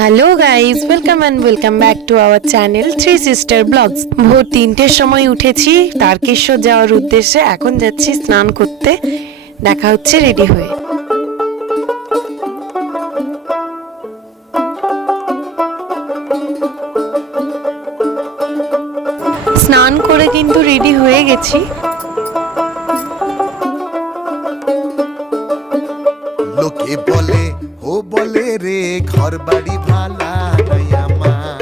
Hello guys, welcome back to our channel three sister blogs. ভোর 3টের সময় উঠেছি তারকেশ্বর যাওয়ার উদ্দেশ্যে। এখন যাচ্ছি স্নান করতে। দেখা হচ্ছে রেডি হয়ে। স্নান করে কিন্তু রেডি হয়ে গেছি। লোকে বলে ও বলে রে ঘর বাড়ি ভালা নাই আমার,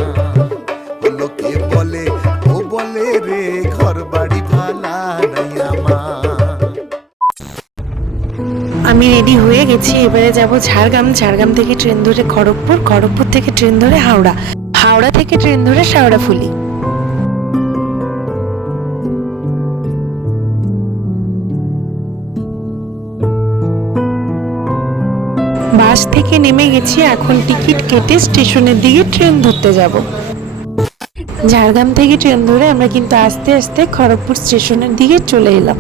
লোকে বলে ও বলে রে ঘর বাড়ি ভালা নাই আমার। আমি রেডি হয়ে গেছি। এবারে যাব ঝাড়গ্রাম। ঝাড়গ্রাম থেকে ট্রেন ধরে খড়গপুর, খড়গপুর থেকে ট্রেন ধরে হাওড়া, হাওড়া থেকে ট্রেন ধরে শেওড়াফুলি। বাস থেকে নেমে গেছি। এখন টিকিট কেটে স্টেশনের দিকে ট্রেন ধরতে যাব। ঝাড়গ্রাম থেকে ট্রেন ধরে আমরা কিন্তু আস্তে আস্তে খড়গপুর স্টেশনের দিকে চলে এলাম।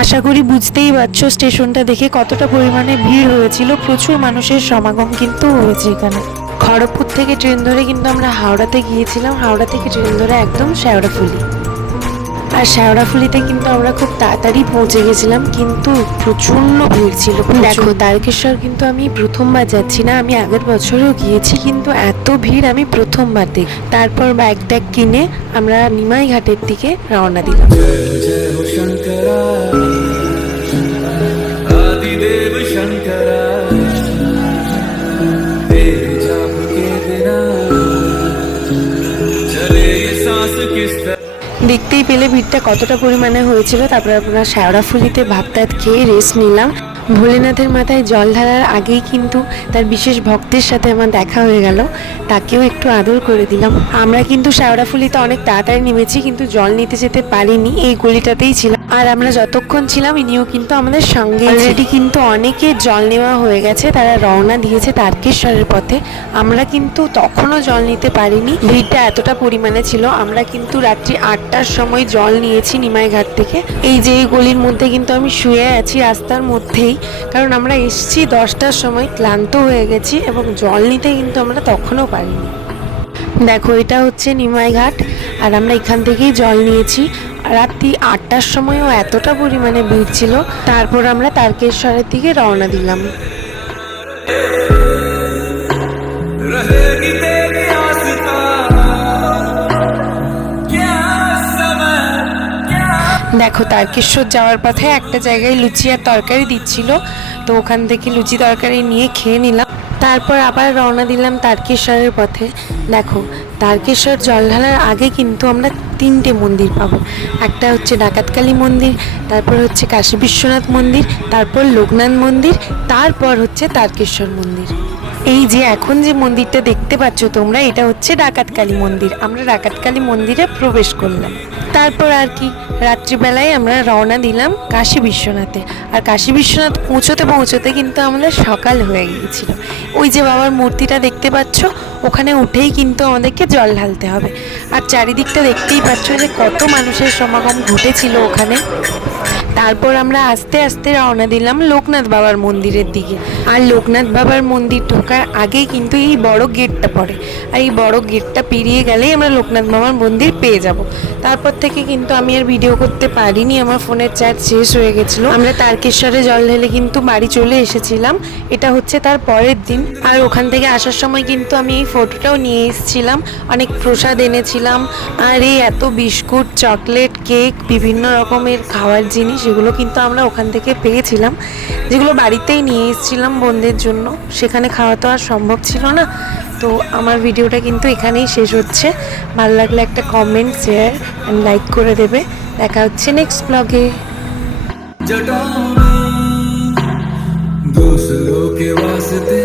আশা করি বুঝতেই পারছো স্টেশনটা দেখে কতটা পরিমাণে ভিড় হয়েছিল। প্রচুর মানুষের সমাগম কিন্তু হয়েছে এখানে। খড়গপুর থেকে ট্রেন ধরে কিন্তু আমরা হাওড়াতে গিয়েছিলাম। হাওড়া থেকে ট্রেন ধরে একদম শেওড়াফুলি। আর শেওড়াফুলিতে কিন্তু আমরা খুব তাড়াতাড়ি পৌঁছে গেছিলাম, কিন্তু প্রচন্ড ভিড় ছিল। দেখো, তারকেশ্বর কিন্তু আমি প্রথমবার যাচ্ছি না, আমি আগের বছরও গিয়েছি, কিন্তু এত ভিড় আমি প্রথমবার দেখি। তারপর ব্যাগ ট্যাগ কিনে আমরা নিমাই ঘাটের দিকে রওনা দিলাম। দেখতেই পেলে ভিড়টা কতটা পরিমাণে হয়েছিল। তারপরে আমরা শেওড়াফুলিতে ভাত টাত খেয়ে রেস্ট নিলাম। ভোলেনাথের মাথায় জল ঢালার আগেই কিন্তু তার বিশেষ ভক্তের সাথে আমার দেখা হয়ে গেল, তাকেও একটু আদর করে দিলাম। আমরা কিন্তু শেওড়াফুলিতে অনেক তাড়াতাড়ি নেমেছি, কিন্তু জল নিতে যেতে পারিনি, এই গলিটাতেই ছিলাম। আর আমরা যতক্ষণ ছিলাম ইনিও কিন্তু আমাদের সঙ্গে। অলরেডি কিন্তু অনেকে জল নেওয়া হয়ে গেছে, তারা রওনা দিয়েছে তারকেশ্বরের পথে। আমরা কিন্তু তখনও জল নিতে পারিনি, ভিড়টা এতটা পরিমাণে ছিল। আমরা কিন্তু রাত্রি 8টার সময় জল নিয়েছি নিমাই ঘাট থেকে। এই যে এই গলির মধ্যে কিন্তু আমি শুয়ে আছি রাস্তার মধ্যেই, কারণ আমরা এসেছি 10টার সময়, ক্লান্ত হয়ে গেছি এবং জল নিতে কিন্তু আমরা তখনও পারিনি। দেখো, এটা হচ্ছে নিমাই ঘাট আর আমরা এখান থেকেই জল নিয়েছি। রাত্রি 8টার সময়ও এতটা পরিমাণে ভিড় ছিল। তারপর আমরা তারকেশ্বরের দিকে রওনা দিলাম। দেখো, তারকেশ্বর যাওয়ার পথে একটা জায়গায় লুচি আর তরকারি দিচ্ছিল, তো ওখান থেকে লুচি তরকারি নিয়ে খেয়ে নিলাম। তারপর আবার রওনা দিলাম তারকেশ্বরের পথে। দেখো, তারকেশ্বর জল ঢালার আগে কিন্তু আমরা 3টে মন্দির পাবো। একটা হচ্ছে ডাকাতকালী মন্দির, তারপর হচ্ছে কাশী বিশ্বনাথ মন্দির, তারপর লোকনাথ মন্দির, তারপর হচ্ছে তারকেশ্বর মন্দির। এই যে এখন যে মন্দিরটা দেখতে পাচ্ছ তোমরা, এটা হচ্ছে ডাকাতকালী মন্দির। আমরা ডাকাতকালী মন্দিরে প্রবেশ করলাম। তারপর আর কি, রাত্রিবেলায় আমরা রওনা দিলাম কাশী বিশ্বনাথে। আর কাশী বিশ্বনাথ পৌঁছতে পৌঁছতে কিন্তু আমাদের সকাল হয়ে গিয়েছিল। ওই যে বাবার মূর্তিটা দেখতে পাচ্ছ, ওখানে উঠেই কিন্তু আমাদেরকে জল ঢালতে হবে। আর চারিদিকটা দেখতেই পাচ্ছ যে কত মানুষের সমাগম ঘটেছিল ওখানে। তারপর আমরা আস্তে আস্তে রওনা দিলাম লোকনাথ বাবার মন্দিরের দিকে। আর লোকনাথ বাবার মন্দির ঢোকার আগেই কিন্তু এই বড় গেটটা পড়ে, আর এই বড় গেটটা পেরিয়ে গেলেই আমরা লোকনাথ বাবার মন্দির পেয়ে যাব। তারপর থেকে কিন্তু আমি আর ভিডিও করতে পারিনি, আমার ফোনের চার্জ শেষ হয়ে গেছিলো। আমরা তারকেশ্বরে জল ঢেলে কিন্তু বাড়ি চলে এসেছিলাম। এটা হচ্ছে তার পরের দিন। আর ওখান থেকে আসার সময় কিন্তু আমি এই ফটোটাও নিয়ে এসেছিলাম, অনেক প্রসাদ এনেছিলাম। আর এই এত বিস্কুট, চকলেট, কেক, বিভিন্ন রকমের খাওয়ার জিনিস, এগুলো কিন্তু আমরা ওখান থেকে পেয়েছিলাম, যেগুলো বাড়িতেই নিয়ে এসেছিলাম বোনদের জন্য। সেখানে খাওয়া তো আর সম্ভব ছিল না। তো আমার ভিডিওটা কিন্তু এখানেই শেষ হচ্ছে। ভালো লাগলে একটা কমেন্ট, শেয়ার অ্যান্ড লাইক করে দেবে। দেখা হচ্ছে নেক্সট ব্লগে। दूसरों के वास्ते